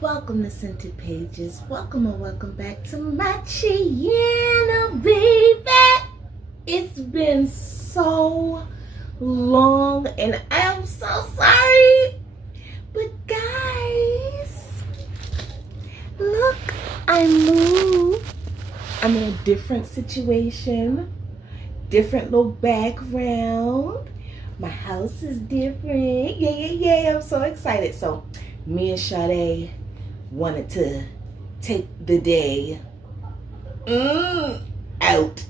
Welcome to Scented Pages. Welcome and welcome back to my channel, baby. It's been so long and I'm so sorry. But guys, look, I moved. I'm in a different situation, different little background. My house is different. Yeah. I'm so excited. So me and Sade wanted to take the day out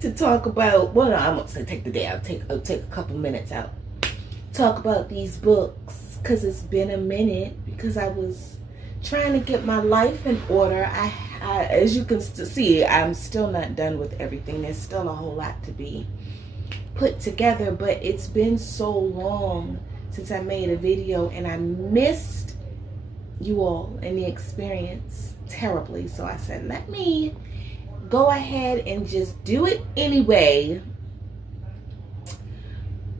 to talk about, well, no, I won't say take the day out. I'll take a couple minutes out. Talk about these books, because it's been a minute, because I was trying to get my life in order. I as you can see, I'm still not done with everything. There's still a whole lot to be put together, but it's been so long since I made a video and I missed you all and the experience terribly. So I said, let me go ahead and just do it anyway,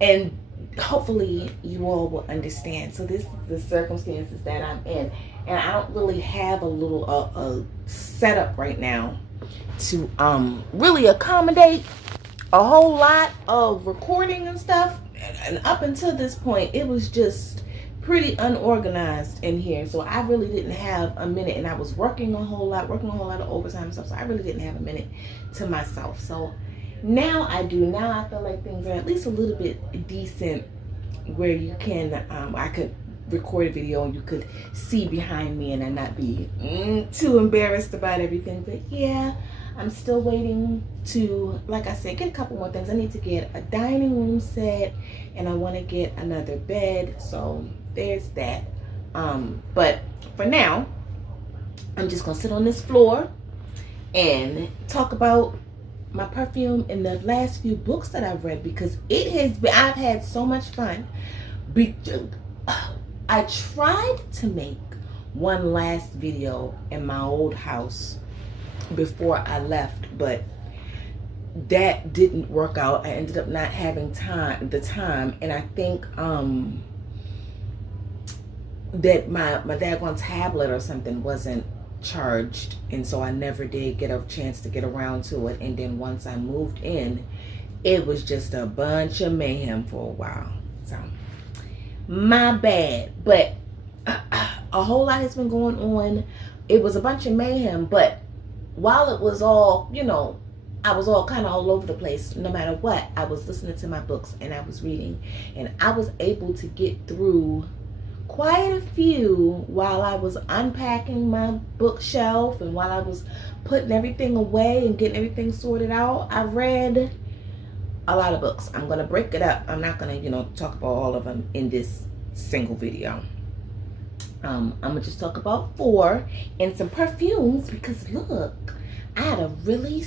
and hopefully you all will understand. So this is the circumstances that I'm in, and I don't really have a little setup right now to really accommodate a whole lot of recording and stuff. And up until this point, it was just pretty unorganized in here. So I really didn't have a minute, and I was working a whole lot of overtime and stuff. So I really didn't have a minute to myself. So now I do. Now I feel like things are at least a little bit decent, where you can, I could record a video and you could see behind me and I not be too embarrassed about everything. But yeah, I'm still waiting to, like I said, get a couple more things. I need to get a dining room set, and I want to get another bed. So there's that. But for now, I'm just gonna sit on this floor and talk about my perfume and the last few books that I've read, because it has been, I've had so much fun. I tried to make one last video in my old house before I left, but that didn't work out. I ended up not having the time, and I think that my daggone tablet or something wasn't charged, and so I never did get a chance to get around to it. And then once I moved in, it was just a bunch of mayhem for a while. So my bad. But a whole lot has been going on. It was a bunch of mayhem, but while it was all, you know, I was all kind of all over the place. No matter what, I was listening to my books and I was reading, and I was able to get through quite a few while I was unpacking my bookshelf and while I was putting everything away and getting everything sorted out. I read a lot of books. I'm going to break it up. I'm not going to, talk about all of them in this single video. I'm going to just talk about 4 and some perfumes, because look, I had a really,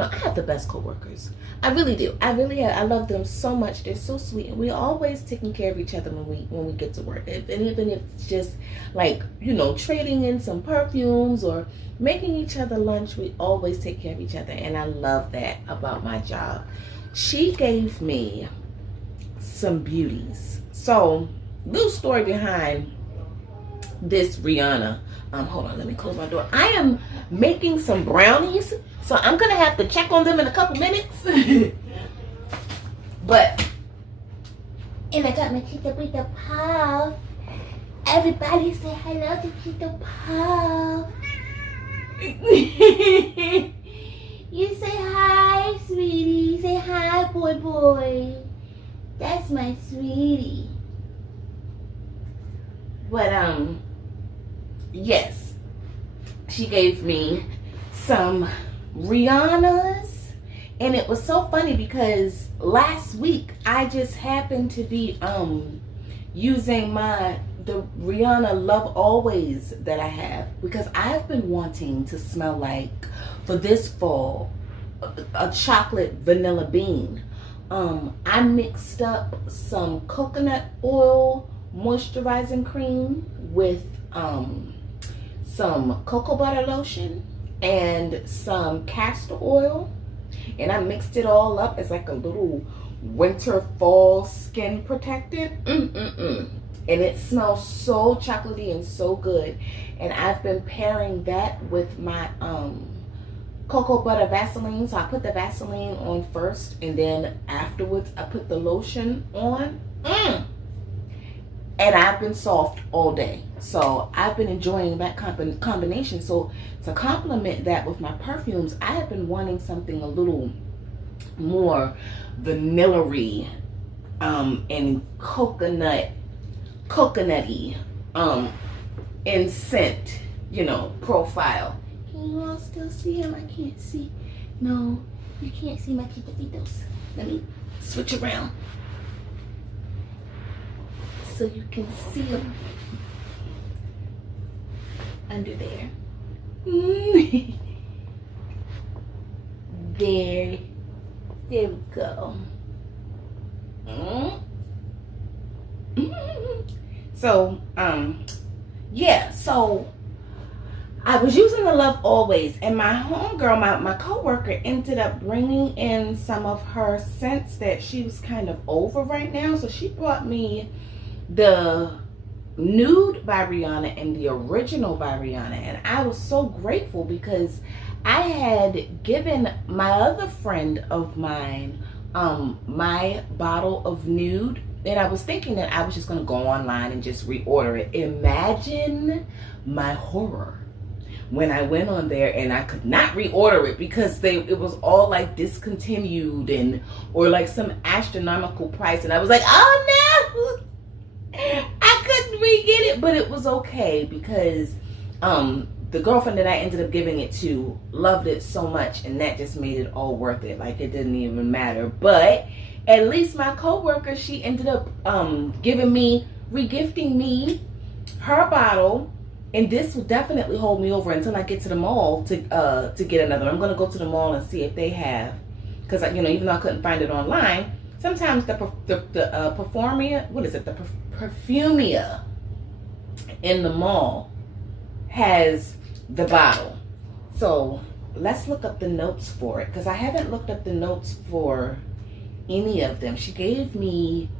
I have the best coworkers. I really do. I really have. I love them so much. They're so sweet, and we're always taking care of each other when we get to work. And even if it's just like, trading in some perfumes or making each other lunch, we always take care of each other, and I love that about my job. She gave me some beauties. So, little story behind this Rihanna. Hold on, let me close my door. I am making some brownies, so I'm gonna have to check on them in a couple minutes. And I got my Cheetah Pita Puff. Everybody say hello to Cheetah Puff. You say hi, sweetie. Say hi, boy. That's my sweetie. But yes, she gave me some Rihanna's, and it was so funny because last week I just happened to be using the Rihanna Love Always that I have, because I've been wanting to smell like, for this fall, a chocolate vanilla bean. I mixed up some coconut oil moisturizing cream with some cocoa butter lotion and some castor oil, and I mixed it all up as like a little winter fall skin protectant. And it smells so chocolatey and so good. And I've been pairing that with my cocoa butter Vaseline. So I put the Vaseline on first, and then afterwards I put the lotion on. And I've been soft all day. So I've been enjoying that combination. So to complement that with my perfumes, I have been wanting something a little more vanilla-y and coconutty in scent, you know, profile. Can you all still see him? I can't see. No, you can't see my chiquititos. Let me switch around so you can see them under there. There we go. So, yeah, so I was using the Love Always, and my homegirl, my coworker, ended up bringing in some of her scents that she was kind of over right now. So she brought me the Nude by Rihanna and the Original by Rihanna, and I was so grateful because I had given my other friend of mine my bottle of Nude, and I was thinking that I was just going to go online and just reorder it. Imagine my horror when I went on there and I could not reorder it because it was all like discontinued or like some astronomical price, and I was like, oh no, I couldn't re-get it. But it was okay because the girlfriend that I ended up giving it to loved it so much, and that just made it all worth it. Like, it didn't even matter. But at least my coworker, she ended up regifting me her bottle, and this will definitely hold me over until I get to the mall to get another. I'm gonna go to the mall and see if they have, because even though I couldn't find it online, sometimes the Perfumia, what is it? The Perfumia in the mall has the bottle. So let's look up the notes for it, because I haven't looked up the notes for any of them. She gave me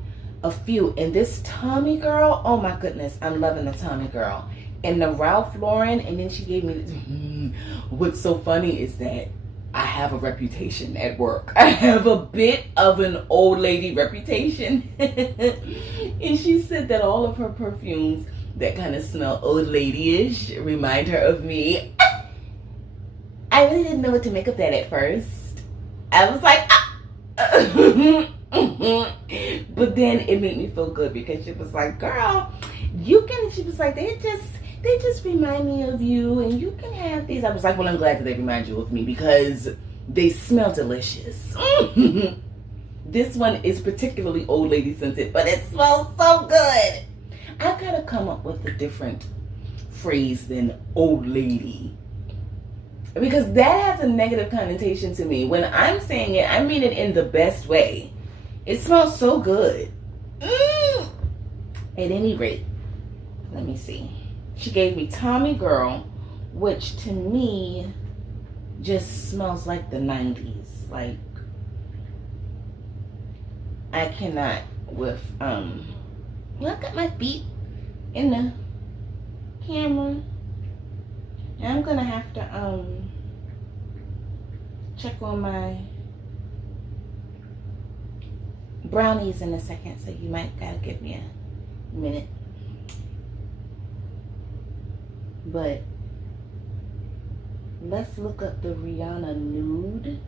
a few, and this Tommy Girl, oh my goodness, I'm loving the Tommy Girl, and the Ralph Lauren. And then she gave me what's so funny is that I have a reputation at work. I have a bit of an old lady reputation. And she said that all of her perfumes that kind of smell old lady-ish remind her of me. I really didn't know what to make of that at first. I was like, but then it made me feel good because she was like, girl, she was like, they just remind me of you, and you can have these. I was like, well, I'm glad that they remind you of me because they smell delicious. This one is particularly old lady scented, but it smells so good. I've got to come up with a different phrase than old lady, because that has a negative connotation to me. When I'm saying it, I mean it in the best way. It smells so good. At any rate, let me see. She gave me Tommy Girl, which to me just smells like the 90s. Like, I cannot with, well, I got my feet in the camera. And I'm gonna have to, check on my brownies in a second, so you might gotta give me a minute. But let's look up the Rihanna Nude,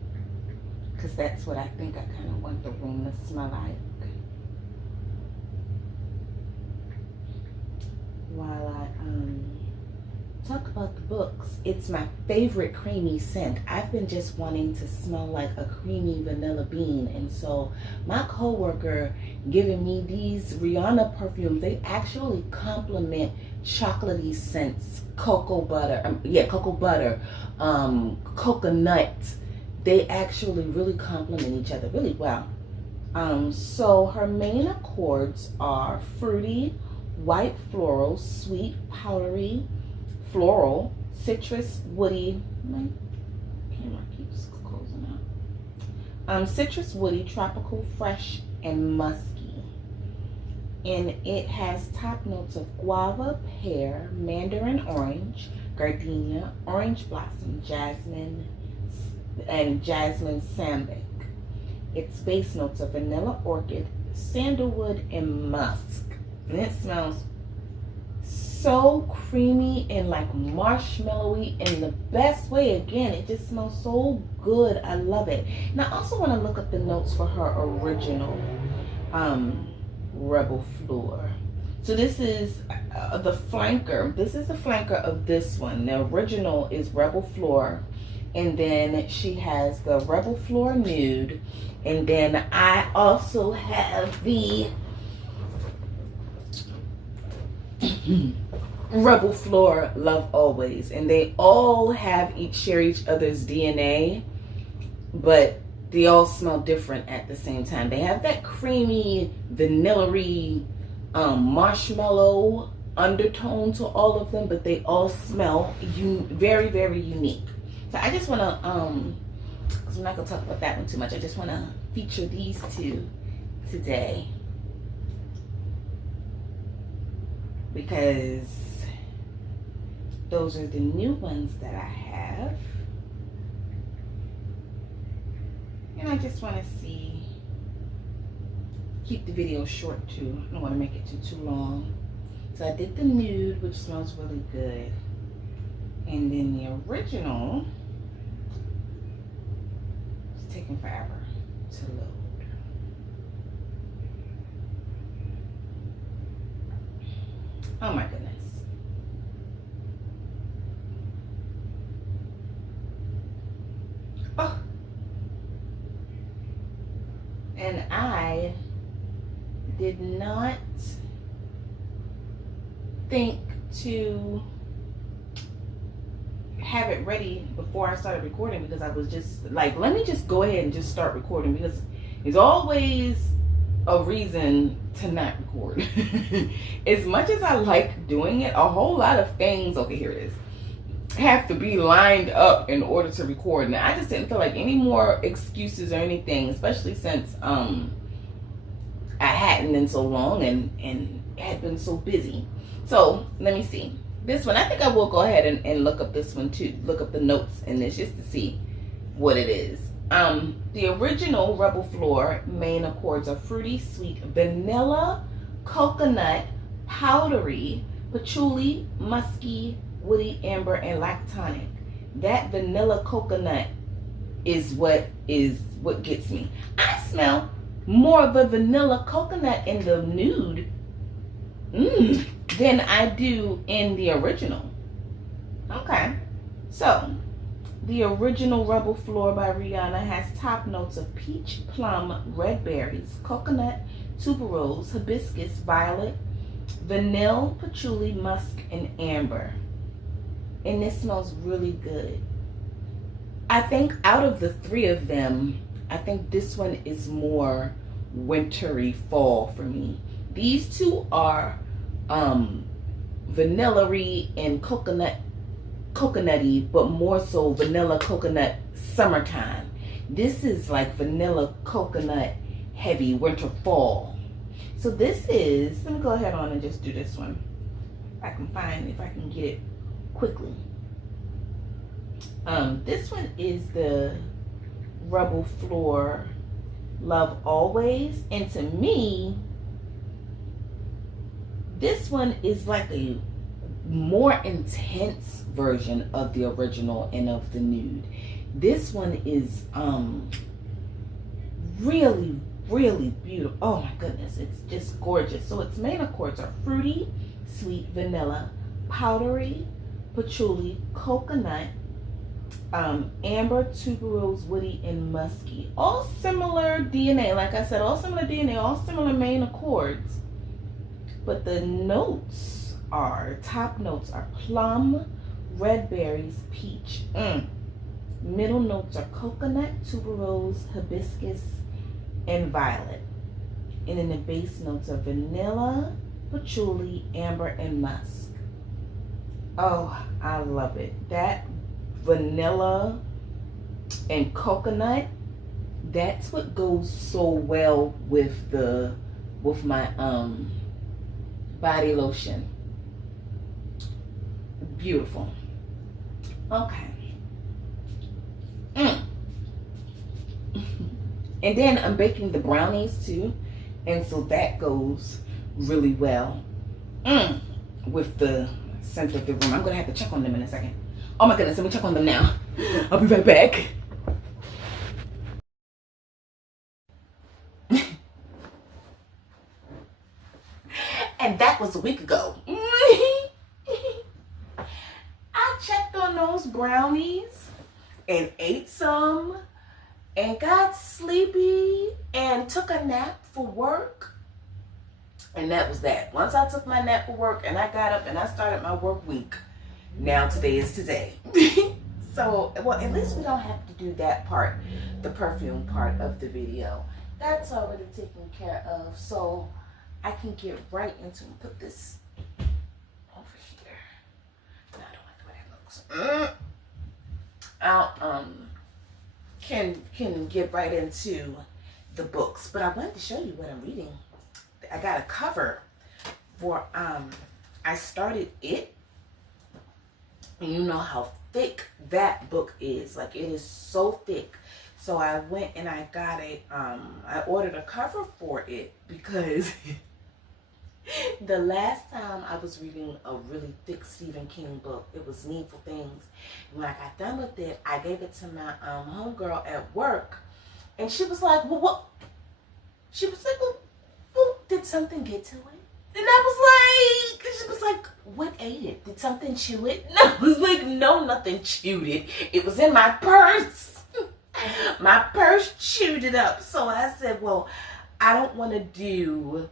because that's what I think I kind of want the room to smell like. While I talk about the books, it's my favorite creamy scent. I've been just wanting to smell like a creamy vanilla bean, and so my coworker giving me these Rihanna perfumes, they actually complement chocolatey scents, cocoa butter, coconut. They actually really complement each other really well. So her main accords are fruity, white floral, sweet, powdery, floral, citrus, woody. My camera keeps closing out. Citrus, woody, tropical, fresh, and musky. And it has top notes of guava, pear, mandarin orange, gardenia, orange blossom, jasmine, and jasmine sambic. Its base notes of vanilla orchid, sandalwood, and musk. And it smells so creamy and like marshmallowy in the best way. Again, it just smells so good. I love it. And I also want to look up the notes for her original Rebel Fleur. So this is the flanker. This is the flanker of this one. The original is Rebel Fleur, and then she has the Rebel Fleur Nude, and then I also have the Rebel Fleur Love Always, and they all share each other's DNA, but they all smell different at the same time. They have that creamy, vanilla-y, marshmallow undertone to all of them, but they all smell very, very unique. So I just want to, because I'm not going to talk about that one too much, I just want to feature these two today, because those are the new ones that I have. And I just want to keep the video short too. I don't want to make it too long. So I did the nude, which smells really good. And then the original is taking forever to load. Oh my goodness. Oh. And I did not think to have it ready before I started recording, because I was just like, let me just go ahead and just start recording, because there's always a reason to not record. As much as I like doing it, a whole lot of things, okay, here it is, have to be lined up in order to record. And I just didn't feel like any more excuses or anything, especially since I hadn't in so long and had been so busy. So let me see. This one, I think I will go ahead and look up this one too. Look up the notes in this just to see what it is. The original Rebel Fleur main accords are fruity, sweet, vanilla, coconut, powdery, patchouli, musky, woody, amber, and lactonic. That vanilla coconut is what gets me. I smell more of a vanilla coconut in the nude than I do in the original. Okay, so the original Rebel Fleur by Rihanna has top notes of peach, plum, red berries, coconut, tuberose, hibiscus, violet, vanilla, patchouli, musk, and amber. And this smells really good. I think out of the three of them, I think this one is more wintry fall for me. These two are vanilla-y and coconutty, but more so vanilla coconut summertime. This is like vanilla coconut heavy winter fall. So this is, let me go ahead on and just do this one. If I can get it quickly. This one is the Rebel Fleur Love Always, and to me, this one is like a more intense version of the original and of the nude. This one is really, really beautiful. Oh my goodness, it's just gorgeous. So its main accords are fruity, sweet, vanilla, powdery, patchouli, coconut, amber, tuberose, woody, and musky. All similar DNA, like I said, all similar DNA, all similar main accords. But the notes are, top notes are plum, red berries, peach. Middle notes are coconut, tuberose, hibiscus, and violet. And then the base notes are vanilla, patchouli, amber, and musk. Oh, I love it. That vanilla and coconut, that's what goes so well with my body lotion. Beautiful. Okay. And then I'm baking the brownies too, and so that goes really well with the center of the room. I'm gonna have to check on them in a second. Oh my goodness, let me check on them now. I'll be right back. And that was a week ago. I checked on those brownies and ate some and got sleepy and took a nap for work. And that was that. Once I took my nap for work and I got up and I started my work week, now today is today. So, well, at least we don't have to do that part, the perfume part of the video. That's already taken care of. So I can get right into and put this over here. No, I don't like the way that looks. I'll can get right into the books, but I wanted to show you what I'm reading. I got a cover for I started it, and you know how thick that book is. Like, it is so thick. So I went and I got I ordered a cover for it because the last time I was reading a really thick Stephen King book, it was Needful Things. When I got done with it, I gave it to my homegirl at work, and she was like, well, what? She was like, well, did something get to it? And I was like, she was like, what ate it? Did something chew it? And I was like, no, nothing chewed it. It was in my purse. My purse chewed it up. So I said, well, I don't want to do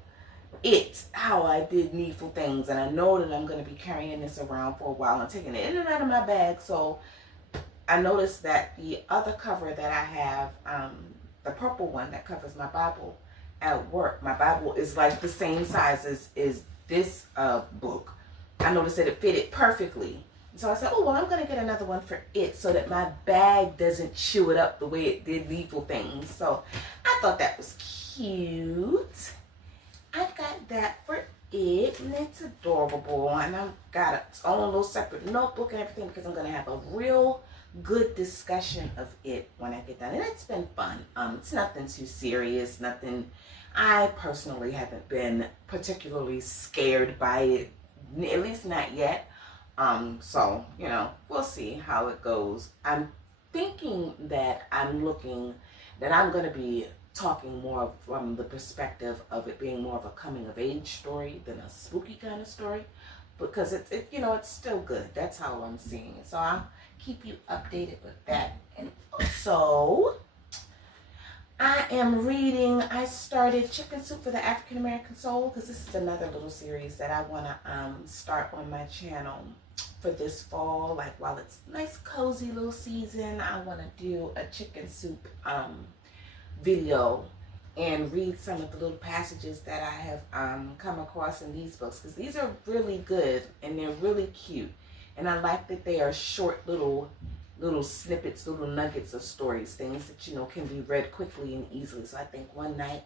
it how I did Needful Things, and I know that I'm going to be carrying this around for a while and taking it in and out of my bag. So I noticed that the other cover that I have, the purple one that covers my Bible at work, my Bible is like the same size as this book. I noticed that it fitted perfectly. So I said, oh, well, I'm going to get another one for it so that my bag doesn't chew it up the way it did Needful Things. So I thought that was cute. I got that for it, and it's adorable. And I've got its own little separate notebook and everything because I'm going to have a real good discussion of it when I get done. And it's been fun. It's nothing too serious, nothing. I personally haven't been particularly scared by it, at least not yet. So, you know, we'll see how it goes. I'm thinking that I'm going to be talking more from the perspective of it being more of a coming of age story than a spooky kind of story, because it's still good. That's how I'm seeing it. So I'll keep you updated with that. And also, I started Chicken Soup for the African American Soul, because this is another little series that I want to start on my channel for this fall. Like, while it's nice cozy little season, I want to do a chicken soup video and read some of the little passages that I have come across in these books, because these are really good and they're really cute, and I like that they are short little snippets, little nuggets of stories, things that can be read quickly and easily. So I think one night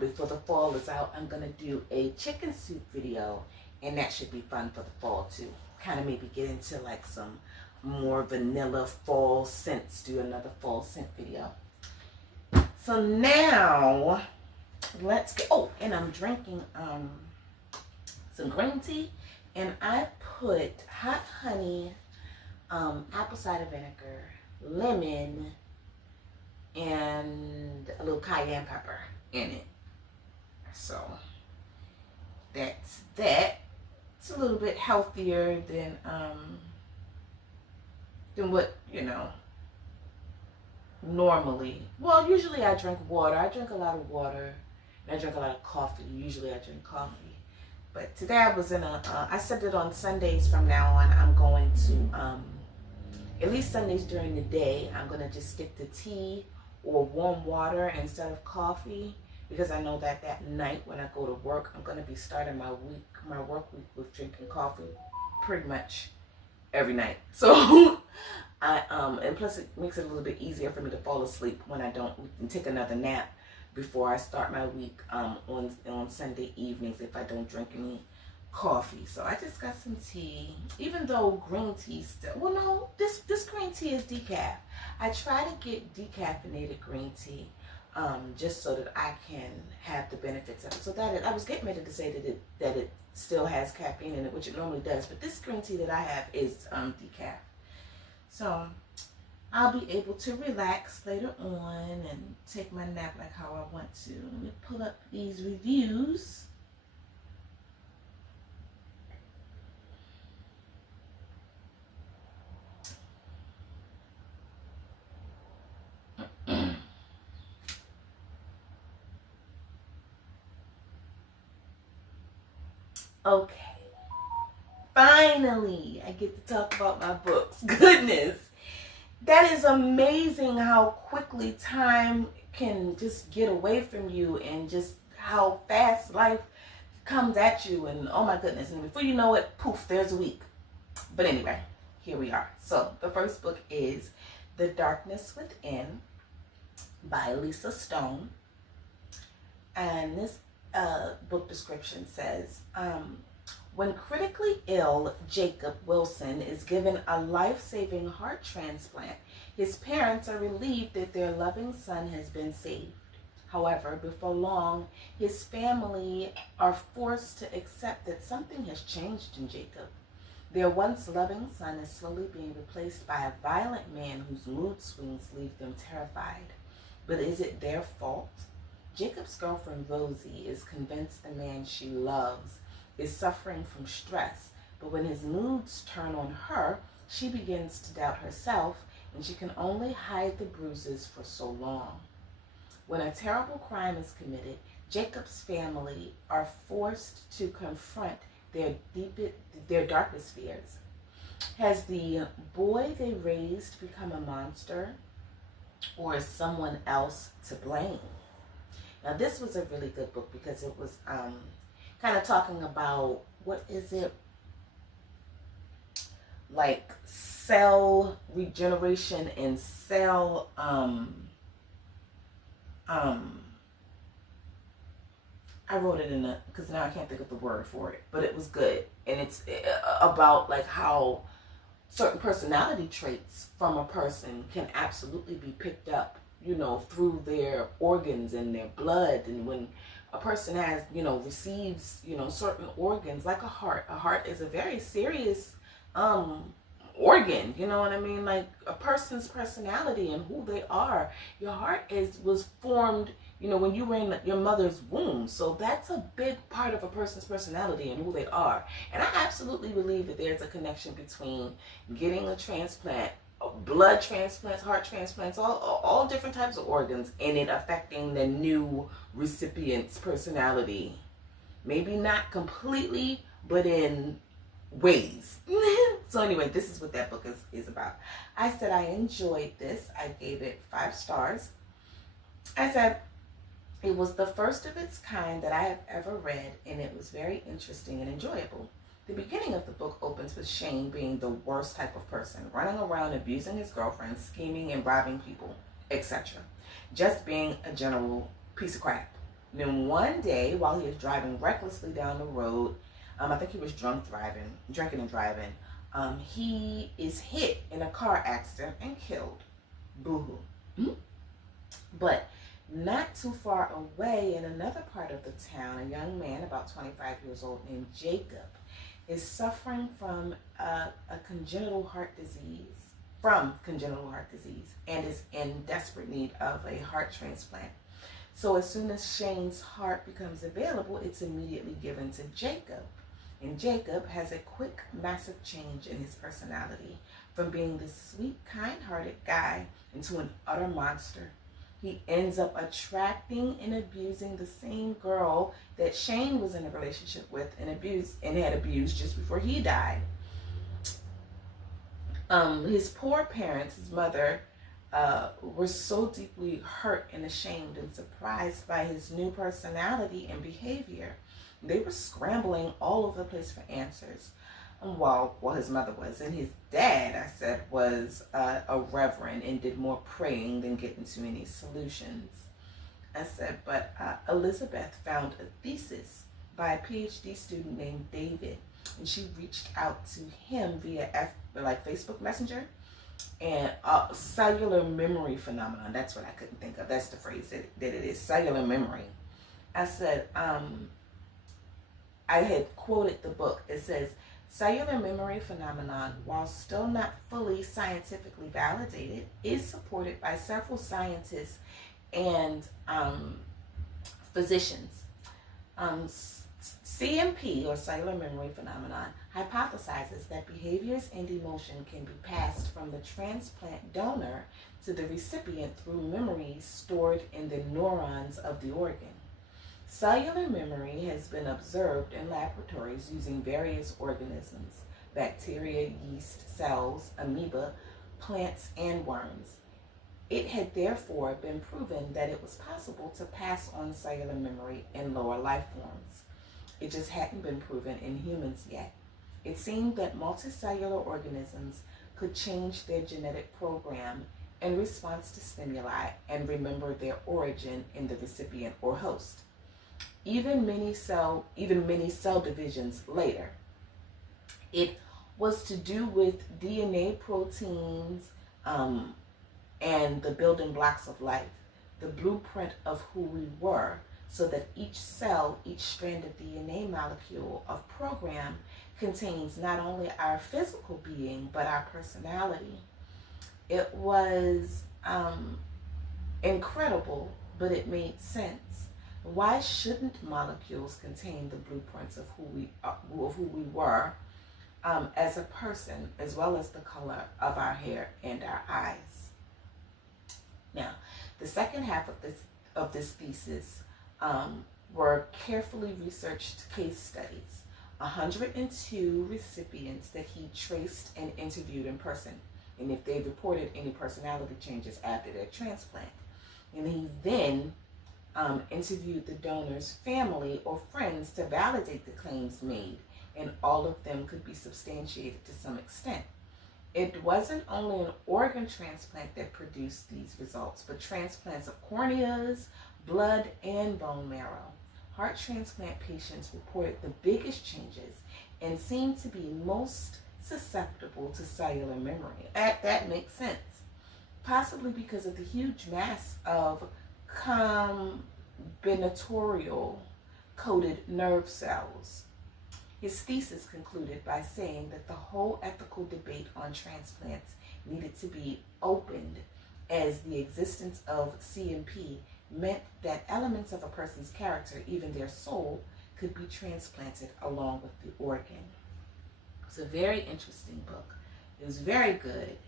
before the fall is out, I'm gonna do a chicken soup video, and that should be fun for the fall too. Kind of maybe get into like some more vanilla fall scents, do another fall scent video. So now let's get, and I'm drinking some green tea, and I put hot honey, apple cider vinegar, lemon, and a little cayenne pepper in it. So that's that. It's a little bit healthier than what, normally. Well, usually I drink water. I drink a lot of water, and I drink a lot of coffee. Usually I drink coffee. But today I was I said that on Sundays from now on, I'm going to, at least Sundays during the day, I'm going to just stick to tea or warm water instead of coffee, because I know that that night when I go to work, I'm going to be starting my work week with drinking coffee pretty much every night. So and plus it makes it a little bit easier for me to fall asleep when I don't take another nap before I start my week on Sunday evenings if I don't drink any coffee. So I just got some tea, even though green tea still, well, no, this green tea is decaf. I try to get decaffeinated green tea, just so that I can have the benefits of it. So that I was getting ready to say that it still has caffeine in it, which it normally does, but this green tea that I have is decaf. So I'll be able to relax later on and take my nap like how I want to. Let me pull up these reviews. Okay, finally I get to talk about my books. Goodness, that is amazing how quickly time can just get away from you, and just how fast life comes at you, and oh my goodness, and before you know it, poof, there's a week. But anyway, here we are. So the first book is The Darkness Within by Lisa Stone. And this book description says, when critically ill Jacob Wilson is given a life-saving heart transplant, his parents are relieved that their loving son has been saved. However, before long, his family are forced to accept that something has changed in Jacob. Their once loving son is slowly being replaced by a violent man whose mood swings leave them terrified. But is it their fault? Jacob's girlfriend Rosie is convinced the man she loves is suffering from stress, but when his moods turn on her, she begins to doubt herself, and she can only hide the bruises for so long. When a terrible crime is committed, Jacob's family are forced to confront their darkest fears. Has the boy they raised become a monster, or is someone else to blame? Now, this was a really good book because it was kind of talking about, what is it, like cell regeneration and cell I wrote it in a, because now I can't think of the word for it, but it was good. And it's about like how certain personality traits from a person can absolutely be picked up, you know, through their organs and their blood. And when a person has, you know, receives, you know, certain organs, like a heart is a very serious organ, you know what I mean? Like a person's personality and who they are. Your heart was formed, you know, when you were in your mother's womb. So that's a big part of a person's personality and who they are. And I absolutely believe that there's a connection between getting a transplant, blood transplants, heart transplants, all different types of organs, and it affecting the new recipient's personality. Maybe not completely, but in ways. So anyway, this is what that book is about. I said I enjoyed this. I gave it 5 stars. I said it was the first of its kind that I have ever read, and it was very interesting and enjoyable. The beginning of the book opens with Shane being the worst type of person, running around abusing his girlfriend, scheming and robbing people, etc. Just being a general piece of crap. And then one day, while he is driving recklessly down the road, I think he was drinking and driving, he is hit in a car accident and killed. Boo-hoo. Mm-hmm. But not too far away, in another part of the town, a young man about 25 years old named Jacob is suffering from congenital heart disease, and is in desperate need of a heart transplant. So as soon as Shane's heart becomes available, it's immediately given to Jacob. And Jacob has a quick, massive change in his personality, from being this sweet, kind-hearted guy into an utter monster. He ends up attracting and abusing the same girl that Shane was in a relationship with and had abused just before he died. His poor parents, his mother, were so deeply hurt and ashamed and surprised by his new personality and behavior. They were scrambling all over the place for answers. Well, his mother was. And his dad, I said, was a reverend and did more praying than getting to any solutions. I said, but Elizabeth found a thesis by a PhD student named David, and she reached out to him via Facebook Messenger. And cellular memory phenomenon, that's what I couldn't think of. That's the phrase that it is, cellular memory. I said, I had quoted the book. It says, cellular memory phenomenon, while still not fully scientifically validated, is supported by several scientists and physicians. CMP, or cellular memory phenomenon, hypothesizes that behaviors and emotion can be passed from the transplant donor to the recipient through memories stored in the neurons of the organ. Cellular memory has been observed in laboratories using various organisms: bacteria, yeast, cells, amoeba, plants, and worms. It had therefore been proven that it was possible to pass on cellular memory in lower life forms. It just hadn't been proven in humans yet. It seemed that multicellular organisms could change their genetic program in response to stimuli and remember their origin in the recipient or host. Even many cell divisions later. It was to do with DNA, proteins, and the building blocks of life, the blueprint of who we were, so that each cell, each strand of DNA molecule of program contains not only our physical being, but our personality. It was incredible, but it made sense. Why shouldn't molecules contain the blueprints of who we were as a person, as well as the color of our hair and our eyes? Now, the second half of this thesis were carefully researched case studies, 102 recipients that he traced and interviewed in person, and if they reported any personality changes after their transplant. And he then interviewed the donor's family or friends to validate the claims made, and all of them could be substantiated to some extent. It wasn't only an organ transplant that produced these results, but transplants of corneas, blood, and bone marrow. Heart transplant patients reported the biggest changes and seemed to be most susceptible to cellular memory. That makes sense. Possibly because of the huge mass of combinatorial coded nerve cells. His thesis concluded by saying that the whole ethical debate on transplants needed to be opened, as the existence of CMP meant that elements of a person's character, even their soul, could be transplanted along with the organ. It's a very interesting book. It was very good,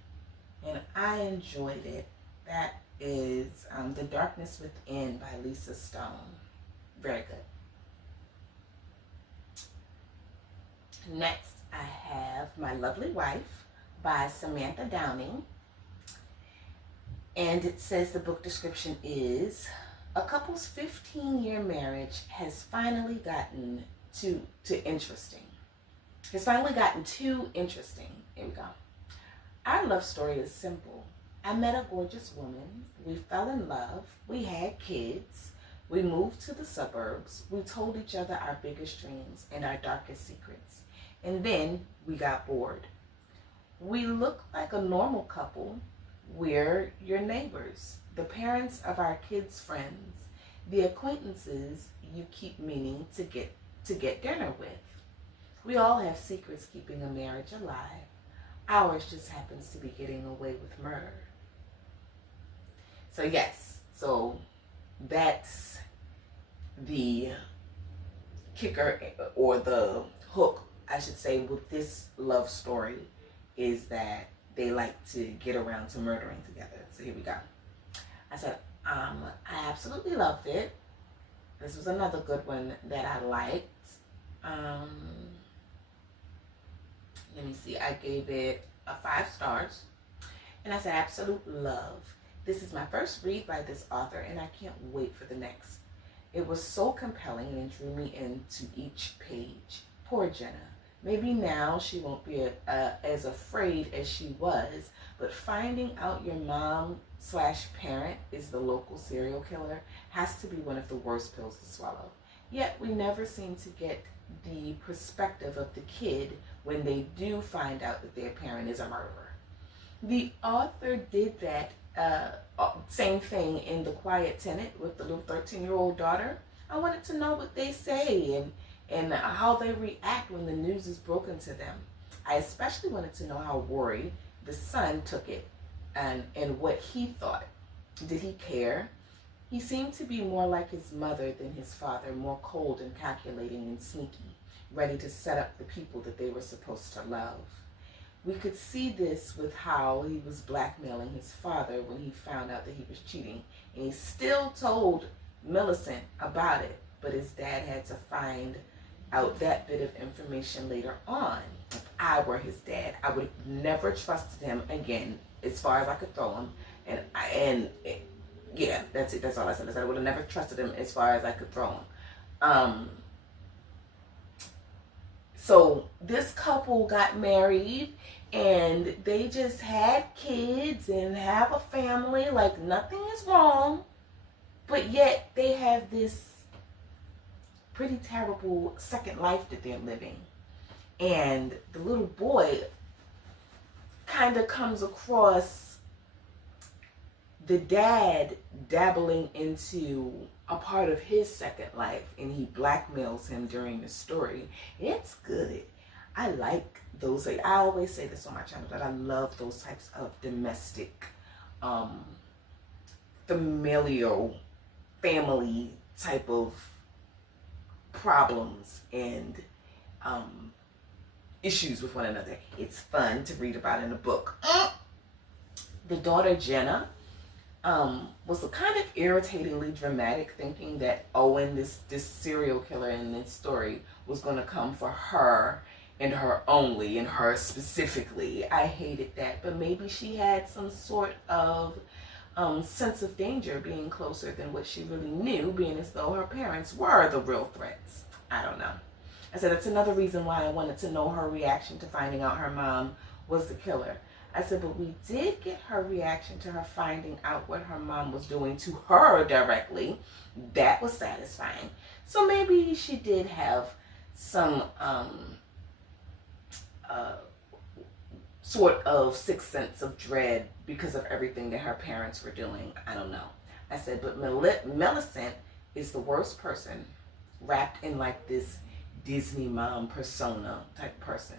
and I enjoyed it. That is The Darkness Within by Lisa Stone. Very good. Next, I have My Lovely Wife by Samantha Downing. And it says, the book description is, a couple's 15-year marriage has finally gotten too interesting. It's finally gotten too interesting. Here we go. Our love story is simple. I met a gorgeous woman. We fell in love. We had kids. We moved to the suburbs. We told each other our biggest dreams and our darkest secrets. And then we got bored. We look like a normal couple. We're your neighbors, the parents of our kids' friends, the acquaintances you keep meaning to get dinner with. We all have secrets keeping a marriage alive. Ours just happens to be getting away with murder. So yes, so that's the kicker, or the hook, I should say, with this love story, is that they like to get around to murdering together. So here we go. I said, I absolutely loved it. This was another good one that I liked. Let me see. I gave it a 5 stars. And I said, absolute love. This is my first read by this author, and I can't wait for the next. It was so compelling and drew me into each page. Poor Jenna. Maybe now she won't be as afraid as she was, but finding out your mom/parent is the local serial killer has to be one of the worst pills to swallow. Yet we never seem to get the perspective of the kid when they do find out that their parent is a murderer. The author did that same thing in The Quiet Tenant with the little 13-year-old daughter. I wanted to know what they say and how they react when the news is broken to them. I especially wanted to know how Rory, the son, took it and what he thought. Did he care? He seemed to be more like his mother than his father, more cold and calculating and sneaky, ready to set up the people that they were supposed to love. We could see this with how he was blackmailing his father when he found out that he was cheating. And he still told Millicent about it, but his dad had to find out that bit of information later on. If I were his dad, I would have never trusted him again, as far as I could throw him. Yeah, that's it. That's all I said. I would have never trusted him as far as I could throw him. So this couple got married and they just had kids and have a family like nothing is wrong, but yet they have this pretty terrible second life that they're living. And the little boy kind of comes across the dad dabbling into a part of his second life, and he blackmails him during the story. It's good. I like those. I always say this on my channel, that I love those types of domestic, familial, family type of problems and issues with one another. It's fun to read about in a book. The daughter, Jenna, was kind of irritatingly dramatic, thinking that Owen, this serial killer in this story, was going to come for her and her only, and her specifically. I hated that, but maybe she had some sort of sense of danger being closer than what she really knew, being as though her parents were the real threats. I don't know. I said that's another reason why I wanted to know her reaction to finding out her mom was the killer. I said, but we did get her reaction to her finding out what her mom was doing to her directly. That was satisfying. So maybe she did have some sort of sixth sense of dread because of everything that her parents were doing. I don't know. I said, but Millicent is the worst person, wrapped in like this Disney mom persona type person.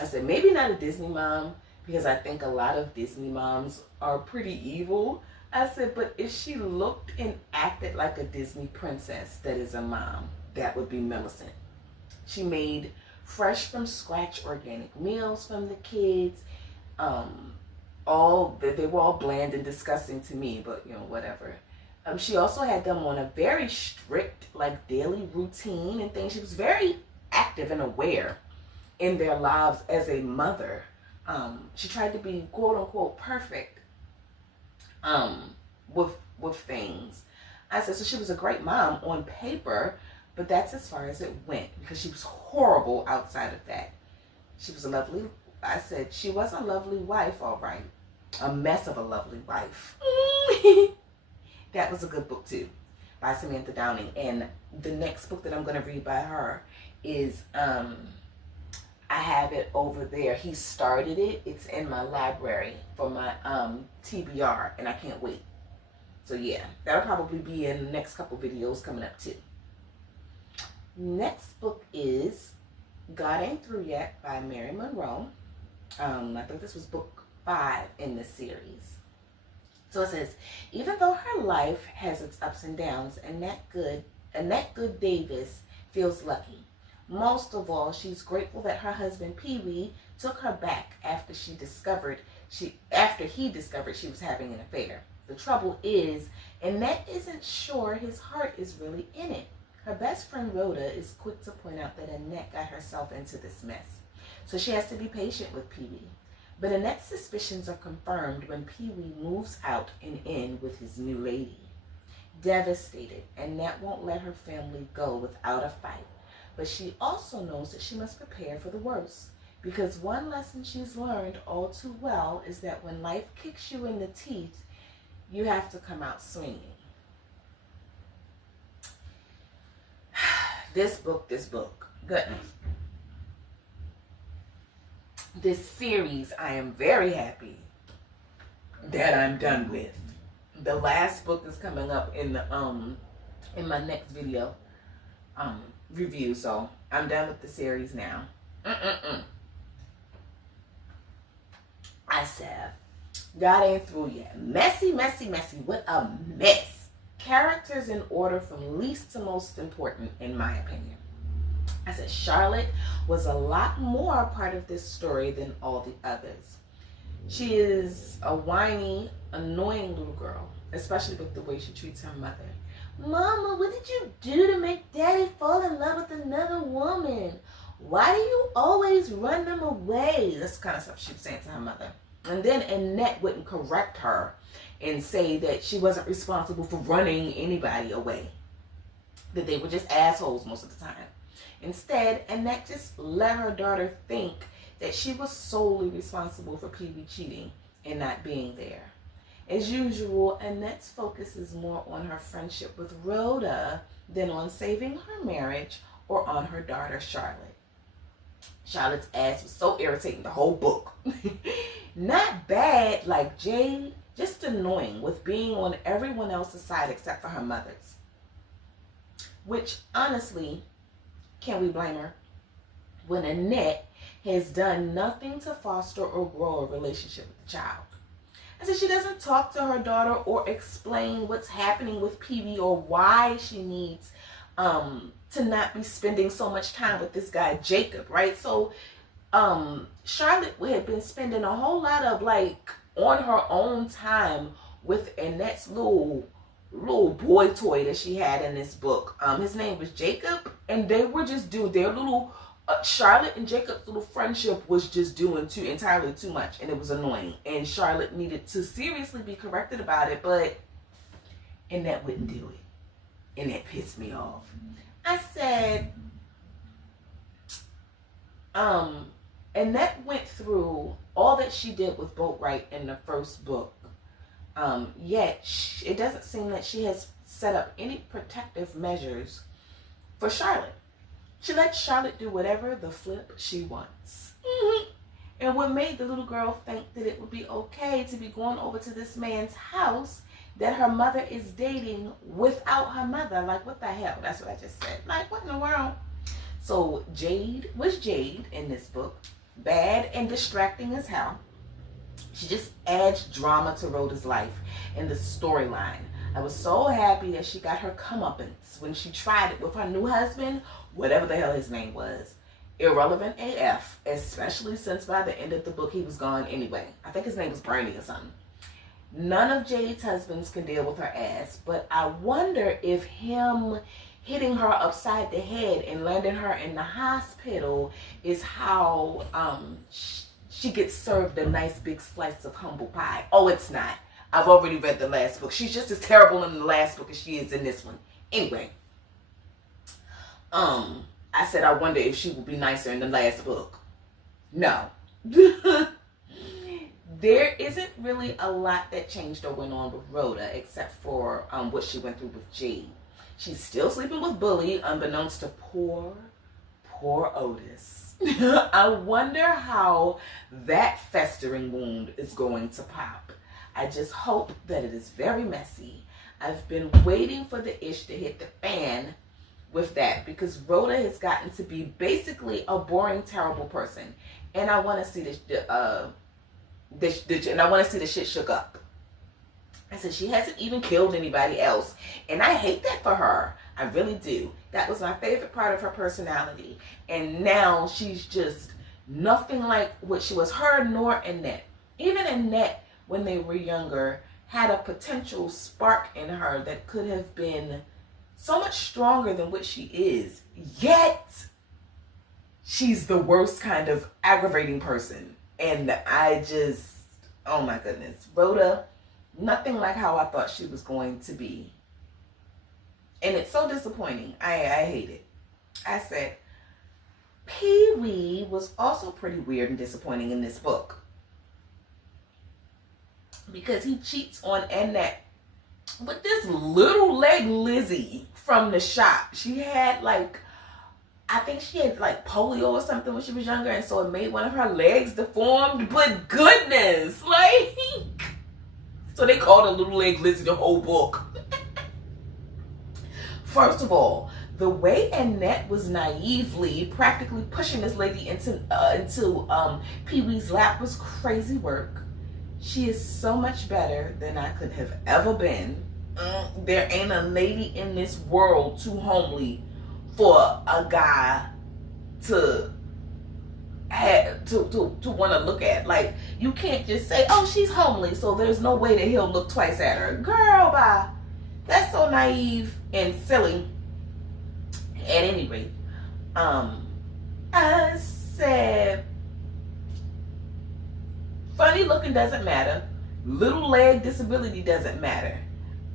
I said, maybe not a Disney mom, because I think a lot of Disney moms are pretty evil. I said, but if she looked and acted like a Disney princess that is a mom, that would be Millicent. She made fresh from scratch organic meals from the kids. They were all bland and disgusting to me, but you know, whatever. She also had them on a very strict like daily routine and things. She was very active and aware in their lives as a mother. She tried to be quote unquote perfect with things. I said, so she was a great mom on paper, but that's as far as it went, because she was horrible outside of that. She was a lovely, I said, she was a lovely wife, all right. A mess of a lovely wife. That was a good book too, by Samantha Downing. And the next book that I'm going to read by her is, I have it over there. He started it. It's in my library for my TBR, and I can't wait. So yeah, that'll probably be in the next couple videos coming up too. Next book is God Ain't Through Yet by Mary Monroe. I think this was book 5 in this series. So it says, even though her life has its ups and downs, Annette Good Davis feels lucky. Most of all, she's grateful that her husband Pee-wee took her back after he discovered she was having an affair. The trouble is, Annette isn't sure his heart is really in it. Her best friend Rhoda is quick to point out that Annette got herself into this mess, so she has to be patient with Pee-wee. But Annette's suspicions are confirmed when Pee-wee moves out and in with his new lady. Devastated, Annette won't let her family go without a fight. But she also knows that she must prepare for the worst, because one lesson she's learned all too well is that when life kicks you in the teeth, you have to come out swinging. This book, goodness. This series, I am very happy that I'm done with. The last book is coming up in my next video review, so I'm done with the series now. I said, God ain't through yet. Messy, messy, messy. What a mess. Characters in order from least to most important, in my opinion. I said Charlotte was a lot more a part of this story than all the others. She is a whiny, annoying little girl, especially with the way she treats her mother. Mama, what did you do to make Daddy fall in love with another woman? Why do you always run them away? That's the kind of stuff she was saying to her mother. And then Annette wouldn't correct her and say that she wasn't responsible for running anybody away, that they were just assholes most of the time. Instead, Annette just let her daughter think that she was solely responsible for Pee-wee cheating and not being there. As usual, Annette's focus is more on her friendship with Rhoda than on saving her marriage or on her daughter Charlotte. Charlotte's ass was so irritating the whole book. Not bad like Jade, just annoying with being on everyone else's side except for her mother's. Which, honestly, can we blame her? When Annette has done nothing to foster or grow a relationship with the child. I said she doesn't talk to her daughter or explain what's happening with Pee-wee or why she needs to not be spending so much time with this guy Jacob, right? So Charlotte had been spending a whole lot of like on her own time with Annette's little boy toy that she had in this book. His name was Jacob, and they were just doing their little Charlotte and Jacob's little friendship was just doing entirely too much, and it was annoying. And Charlotte needed to seriously be corrected about it, but Annette wouldn't do it, and that pissed me off. I said, Annette went through all that she did with Boatwright in the first book. Yet it doesn't seem that she has set up any protective measures for Charlotte. She lets Charlotte do whatever the flip she wants. And what made the little girl think that it would be okay to be going over to this man's house that her mother is dating without her mother? Like, what the hell? That's what I just said. Like, what in the world? So Jade was Jade in this book. Bad and distracting as hell. She just adds drama to Rhoda's life and the storyline. I was so happy that she got her comeuppance when she tried it with her new husband, whatever the hell his name was. Irrelevant AF, especially since by the end of the book he was gone anyway. I think his name was Bernie or something. None of Jade's husbands can deal with her ass, but I wonder if him hitting her upside the head and landing her in the hospital is how she gets served a nice big slice of humble pie. Oh, it's not. I've already read the last book. She's just as terrible in the last book as she is in this one. Anyway, I said I wonder if she would be nicer in the last book. No. There isn't really a lot that changed or went on with Rhoda except for what she went through with Jade. She's still sleeping with Bully, unbeknownst to poor Otis. I wonder how that festering wound is going to pop. I just hope that it is very messy. I've been waiting for the ish to hit the fan with that because Rhoda has gotten to be basically a boring, terrible person, and I want to see and I want to see the shit shook up. I said she hasn't even killed anybody else, and I hate that for her. I really do. That was my favorite part of her personality, and now she's just nothing like what she was. Her nor Annette. Even Annette, when they were younger, had a potential spark in her that could have been so much stronger than what she is. Yet, she's the worst kind of aggravating person. And I just, oh my goodness. Rhoda, nothing like how I thought she was going to be. And it's so disappointing. I hate it. I said, Pee-wee was also pretty weird and disappointing in this book. Because he cheats on Annette with this little leg Lizzie from the shop. She had like I think she had like polio or something when she was younger, and so it made one of her legs deformed. But goodness, like, so they called her Little Leg Lizzie the whole book. First of all, the way Annette was naively practically pushing this lady into Pee-wee's lap was crazy work. She is so much better than I could have ever been. There ain't a lady in this world too homely for a guy to want to look at. Like, you can't just say, oh, she's homely, so there's no way that he'll look twice at her. Girl, bye. That's so naive and silly. At any rate, I said, funny looking doesn't matter. Little leg disability doesn't matter.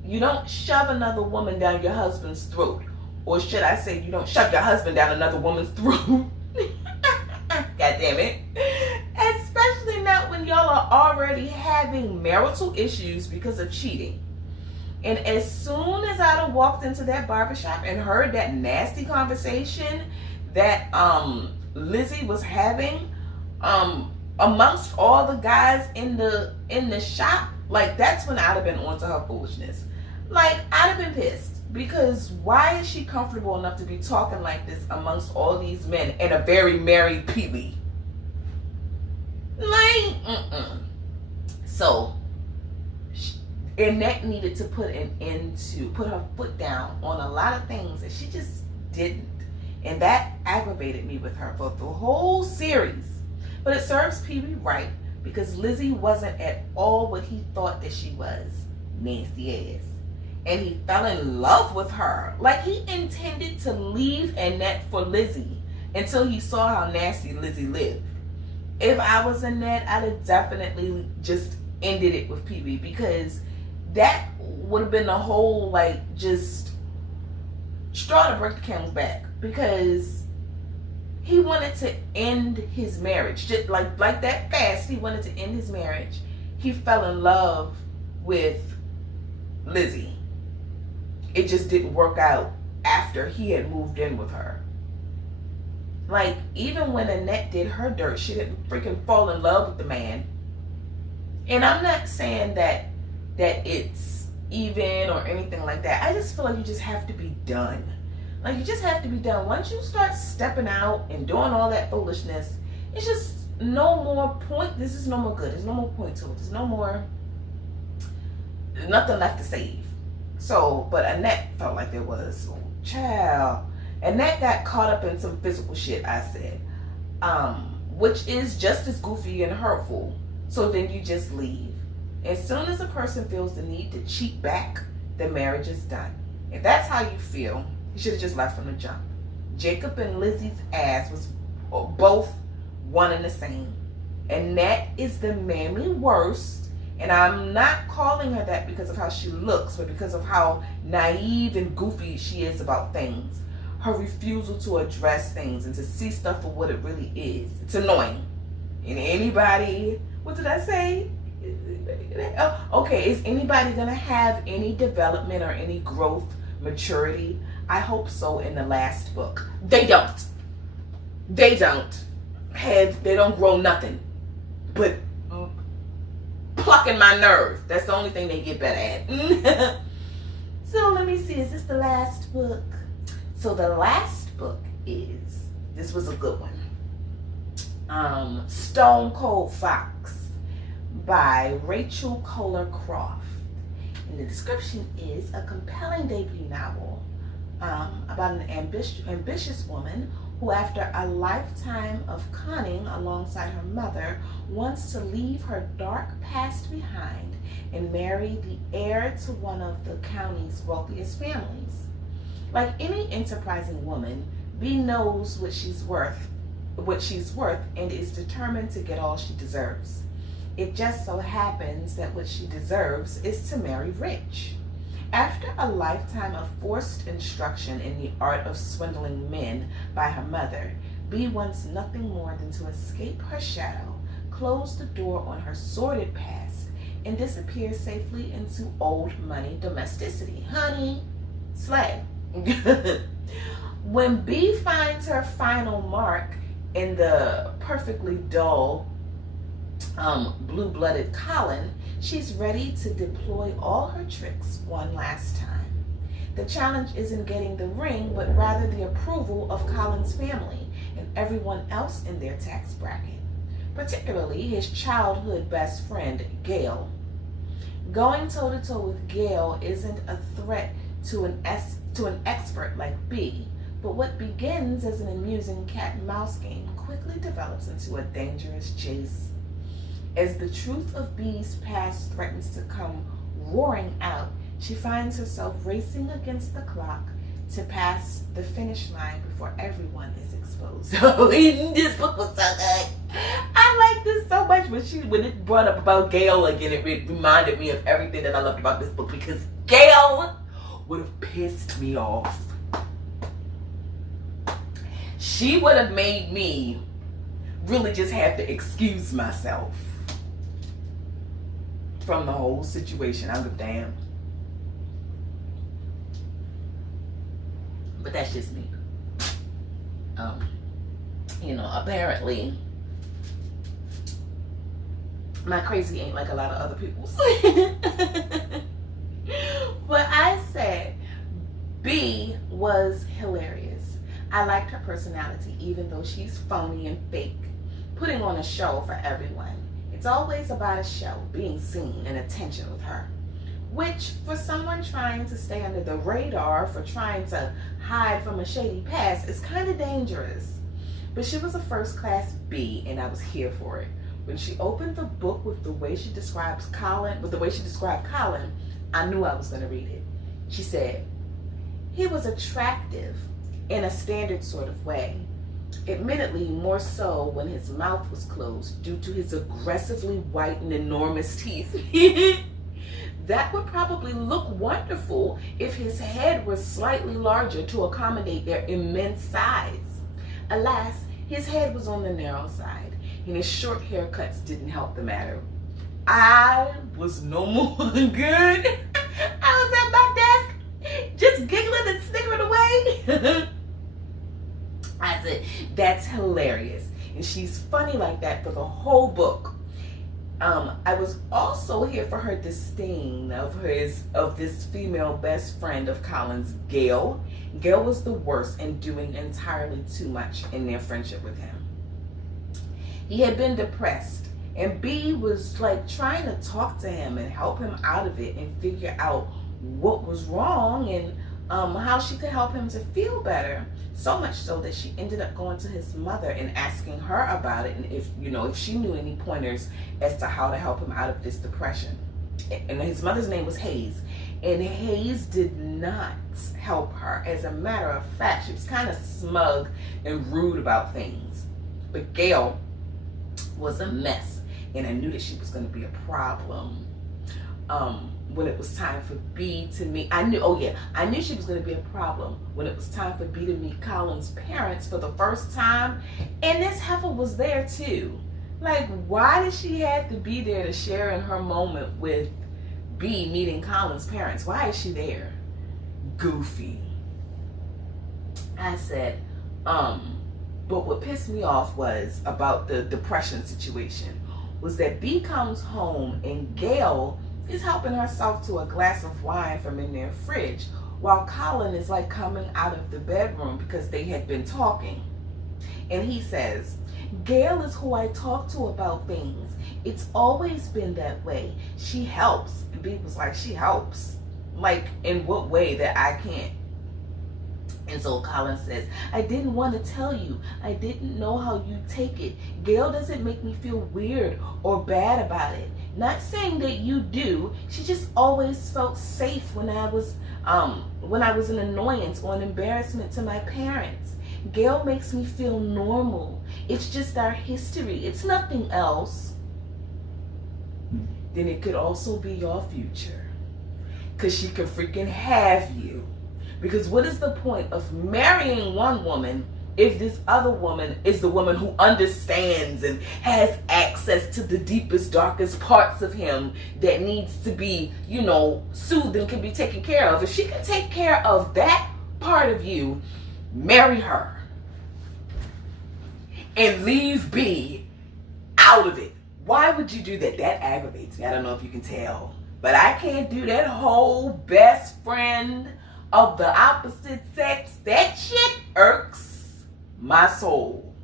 You don't shove another woman down your husband's throat. Or should I say, you don't shove your husband down another woman's throat. God damn it. Especially not when y'all are already having marital issues because of cheating. And as soon as I'd have walked into that barbershop and heard that nasty conversation that Lizzie was having amongst all the guys in the shop, like, that's when I'd have been onto her foolishness. Like, I'd have been pissed, because why is she comfortable enough to be talking like this amongst all these men and a very married Pee-wee? Like, So Annette needed to put her foot down on a lot of things that she just didn't. And that aggravated me with her for the whole series. But it serves Pee-wee right, because Lizzie wasn't at all what he thought that she was. Nasty ass. And he fell in love with her. Like, he intended to leave Annette for Lizzie until he saw how nasty Lizzie lived. If I was Annette, I'd have definitely just ended it with Pee-wee, because that would have been the whole, like, just straw to break the camel's back. Because he wanted to end his marriage. Just like that fast, he wanted to end his marriage. He fell in love with Lizzie. It just didn't work out after he had moved in with her. Like, even when Annette did her dirt, she didn't freaking fall in love with the man. And I'm not saying that it's even or anything like that. I just feel like you just have to be done. Like, you just have to be done. Once you start stepping out and doing all that foolishness, it's just no more point. This is no more good. There's no more point to it. There's nothing left to save. So, but Annette felt like there was. Oh, child. Annette got caught up in some physical shit, I said. Which is just as goofy and hurtful. So then you just leave. As soon as a person feels the need to cheat back, the marriage is done. If that's how you feel, you should have just left from the jump. Jacob and Lizzie's ass was both one and the same. Annette is the mammy worst. And I'm not calling her that because of how she looks, but because of how naive and goofy she is about things. Her refusal to address things and to see stuff for what it really is. It's annoying. And anybody, what did I say? Okay, is anybody going to have any development or any growth, maturity? I hope so in the last book. They don't. They don't. They don't grow nothing. But plucking my nerve. That's the only thing they get better at. So let me see. Is this the last book? So the last book is, this was a good one. Stone Cold Fox by Rachel Koller Croft. And the description is a compelling debut novel about an ambitious woman who, after a lifetime of cunning alongside her mother, wants to leave her dark past behind and marry the heir to one of the county's wealthiest families. Like any enterprising woman, Bee knows what she's worth, and is determined to get all she deserves. It just so happens that what she deserves is to marry rich. After a lifetime of forced instruction in the art of swindling men by her mother, Bee wants nothing more than to escape her shadow, close the door on her sordid past, and disappear safely into old money domesticity. Honey, slay. When B finds her final mark in the perfectly dull, blue-blooded Colin, she's ready to deploy all her tricks one last time. The challenge isn't getting the ring, but rather the approval of Colin's family and everyone else in their tax bracket, particularly his childhood best friend, Gail. Going toe-to-toe with Gail isn't a threat to an expert like B, but what begins as an amusing cat-and-mouse game quickly develops into a dangerous chase. As the truth of B's past threatens to come roaring out, she finds herself racing against the clock to pass the finish line before everyone is exposed. So this book was so good. I like this so much. When it brought up about Gail again, it reminded me of everything that I loved about this book, because Gail would have pissed me off. She would have made me really just have to excuse myself from the whole situation. I give a damn. But that's just me. Apparently my crazy ain't like a lot of other people's. But I said B was hilarious. I liked her personality, even though she's phony and fake, putting on a show for everyone. It's always about a show, being seen, and attention with her, which for someone trying to stay under the radar, for trying to hide from a shady past, is kind of dangerous. But she was a first-class B, and I was here for it. When she opened the book with the way she described Colin, I knew I was going to read it. She said, he was attractive in a standard sort of way. Admittedly, more so when his mouth was closed due to his aggressively white and enormous teeth. That would probably look wonderful if his head were slightly larger to accommodate their immense size. Alas, his head was on the narrow side, and his short haircuts didn't help the matter. I was no more than good. I was at my desk, just giggling and snickering away. I said, that's hilarious. And she's funny like that for the whole book. I was also here for her disdain of this female best friend of Colin's, Gail. Gail was the worst and doing entirely too much in their friendship with him. He had been depressed, and B was like trying to talk to him and help him out of it and figure out what was wrong and how she could help him to feel better. So much so that she ended up going to his mother and asking her about it, and if she knew any pointers as to how to help him out of this depression. And his mother's name was Hayes, and Hayes did not help her. As a matter of fact, she was kind of smug and rude about things. But Gail was a mess, and I knew that she was going to be a problem. When it was time for B to meet, I knew she was going to be a problem when it was time for B to meet Colin's parents for the first time. And this heifer was there too. Like, why did she have to be there to share in her moment with B meeting Colin's parents? Why is she there? Goofy. I said, but what pissed me off was about the depression situation was that B comes home and Gail is helping herself to a glass of wine from in their fridge while Colin is like coming out of the bedroom because they had been talking. And he says, Gail is who I talk to about things. It's always been that way. She helps. And B was like, she helps? Like, in what way that I can't? And so Colin says, I didn't want to tell you. I didn't know how you take it. Gail doesn't make me feel weird or bad about it. Not saying that you do. She just always felt safe when I was an annoyance or an embarrassment to my parents. Gail makes me feel normal. It's just our history. It's nothing else. Then it could also be your future. Because she could freaking have you. Because what is the point of marrying one woman if this other woman is the woman who understands and has access to the deepest, darkest parts of him that needs to be, soothed and can be taken care of? If she can take care of that part of you, marry her and leave B out of it. Why would you do that? That aggravates me. I don't know if you can tell, but I can't do that whole best friend of the opposite sex. That shit irks my soul.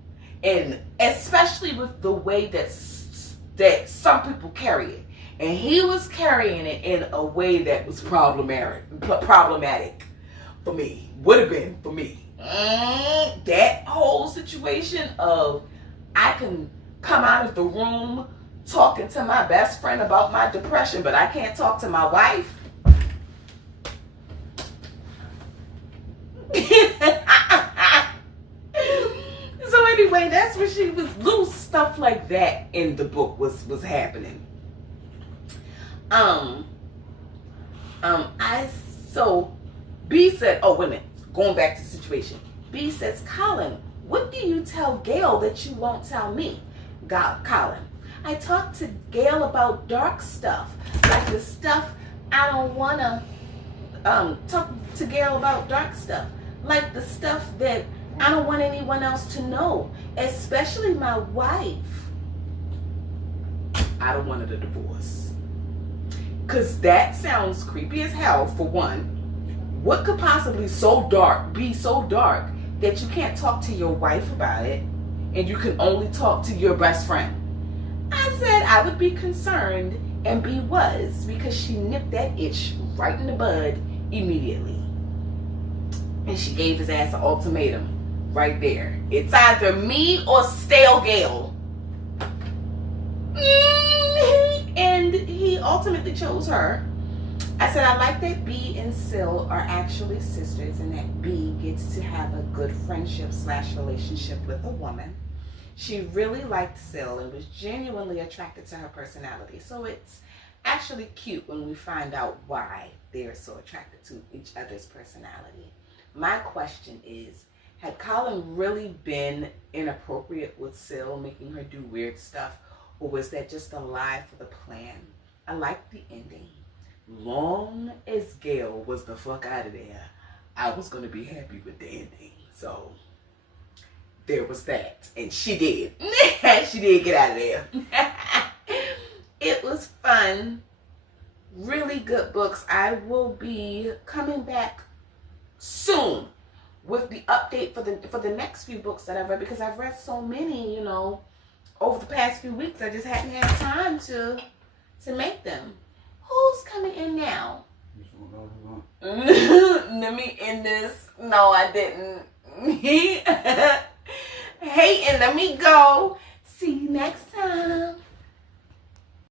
And especially with the way that some people carry it. And he was carrying it in a way that was problematic for me. Would have been for me. That whole situation of I can come out of the room talking to my best friend about my depression, but I can't talk to my wife. So anyway, that's what she was. Little stuff like that in the book was happening. So B said, oh, wait a minute, going back to the situation. B says, Colin, what do you tell Gail that you won't tell me? Colin, I talked to Gail about dark stuff, like the stuff I don't want to talk to Gail about dark stuff, like the stuff that I don't want anyone else to know, especially my wife. I don't want a divorce. Because that sounds creepy as hell, for one. What could possibly be so dark that you can't talk to your wife about it and you can only talk to your best friend? I said I would be concerned, and B was, because she nipped that itch right in the bud immediately. And she gave his ass an ultimatum right there. It's either me or stale Gail. And he ultimately chose her. I said, I like that B and Syl are actually sisters and that B gets to have a good friendship/relationship with a woman. She really liked Syl and was genuinely attracted to her personality. So it's actually cute when we find out why they're so attracted to each other's personality. My question is, had Colin really been inappropriate with Syl, making her do weird stuff, or was that just a lie for the plan? I liked the ending. Long as Gail was the fuck out of there, I was going to be happy with the ending. So there was that. And she did. She did get out of there. It was fun. Really good books. I will be coming back soon with the update for the next few books that I've read, because I've read so many, over the past few weeks. I just hadn't had time to make them. Who's coming in now? Let me end this. No, I didn't. Hey, and let me go. See you next time.